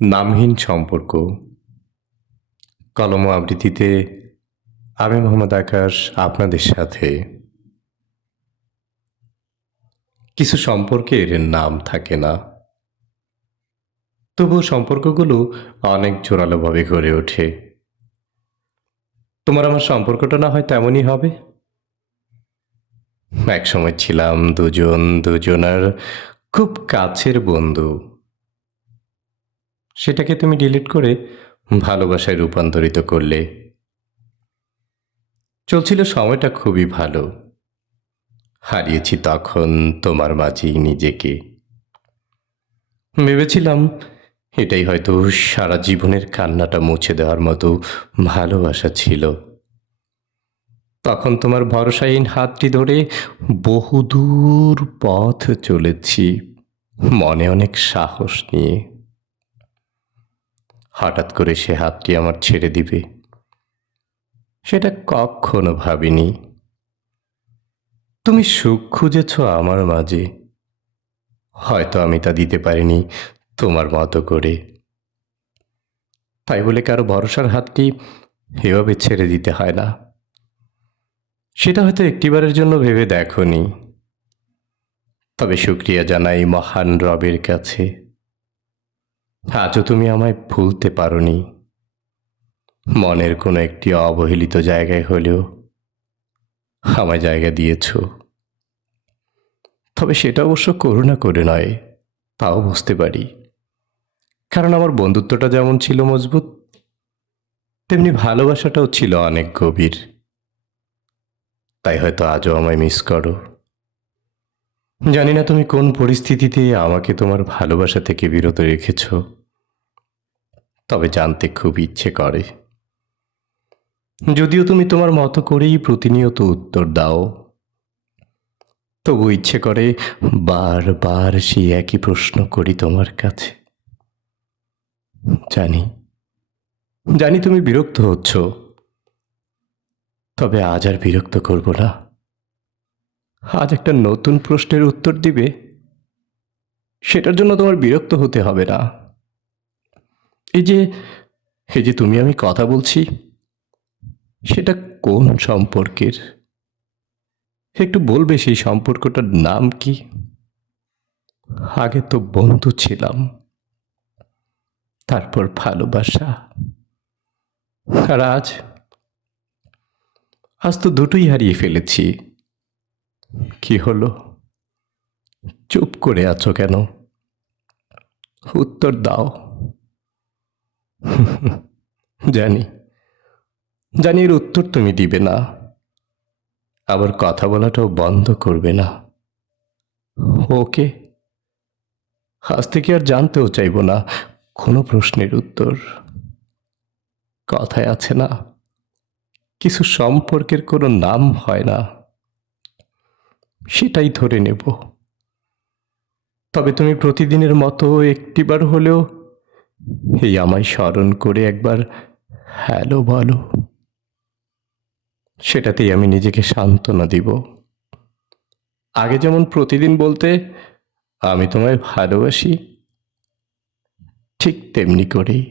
নামহীন সম্পর্ক কলম ও আবৃত্তিতে আমি মোহাম্মদ আকাশ আপনাদের সাথে। কিছু সম্পর্কের নাম থাকে না, তবুও সম্পর্কগুলো অনেক জোরালোভাবে গড়ে ওঠে। তোমার আমার সম্পর্কটা না হয় তেমনই হবে। একসময় ছিলাম দুজনার খুব কাছের বন্ধু। সেটাকে তুমি ডিলিট করে ভালোবাসায় রূপান্তরিত করলে। চলছিল সময়টা খুবই ভালো। হারিয়েছি তখন তোমার মাঝেই নিজেকে। ভেবেছিলাম এটাই হয়তো সারা জীবনের কান্নাটা মুছে দেওয়ার মতো ভালোবাসা ছিল। তখন তোমার ভরসাহীন হাতটি ধরে বহুদূর পথ চলেছি, মনে অনেক সাহস নিয়ে। হঠাৎ করে সে হাতটি আমার ছেড়ে দিবে, সেটা কখনো ভাবিনি। তুমি সুখ খুঁজেছ আমার মাঝে, হয়তো আমি তা দিতে পারিনি তোমার মতো করে। তাই বলে কারো ভরসার হাতটি এভাবে ছেড়ে দিতে হয় না। সেটা হয়তো একটিবারের জন্য ভেবে দেখোনি, তবে শুক্রিয়া জানাই মহান রবের কাছে। আজও তুমি আমায় ভুলতে পারোনি। মনের কোনো একটি অবহেলিত জায়গায় হলেও আমায় জায়গা দিয়েছ। তবে সেটা অবশ্য করুণা করে নয়, তাও বুঝতে পারি। কারণ আমার বন্ধুত্বটা যেমন ছিল মজবুত, তেমনি ভালোবাসাটাও ছিল অনেক গভীর। তাই হয়তো আজও আমায় মিস করো। জানি না তুমি কোন পরিস্থিতিতে আমাকে তোমার ভালোবাসা থেকে বিরত রেখেছ, তবে জানতে খুব ইচ্ছে করে। যদিও তুমি তোমার মতো করেই প্রতিনিয়ত উত্তর দাও, তবু ইচ্ছে করে বারবার সেই একই প্রশ্ন করি তোমার কাছে। জানি জানি তুমি বিরক্ত হচ্ছ, তবে আজ আর বিরক্ত করব না। আজ একটা নতুন প্রশ্নের উত্তর দিবে, সেটার জন্য তোমার বিরক্ত হতে হবে না। এই যে এই যে তুমি আমি কথা বলছি, সেটা কোন সম্পর্কের? একটু বলবে সেই সম্পর্কটার নাম কি? আগে তো বন্ধু ছিলাম, তারপর ভালোবাসা, আর আজ আজ তো দুটোই হারিয়ে ফেলেছি। কি হলো? চুপ করে আছো কেন? উত্তর দাও। জানি জানি এর উত্তর তুমি দিবে না, আবার কথা বলাটাও বন্ধ করবে না। ওকে, আজ থেকে আর জানতেও চাইব না কোনো প্রশ্নের উত্তর। কথায় আছে না, কিছু সম্পর্কের কোনো নাম হয় না, সেটাই ধরে নেব। তবে তুমি প্রতিদিনের মতো একটিবার হলেও এই আমায় স্মরণ করে একবার হ্যালো বলো। সেটাতেই আমি নিজেকে সান্ত্বনা দিব। আগে যেমন প্রতিদিন বলতে আমি তোমায় ভালোবাসি, ঠিক তেমনি করেই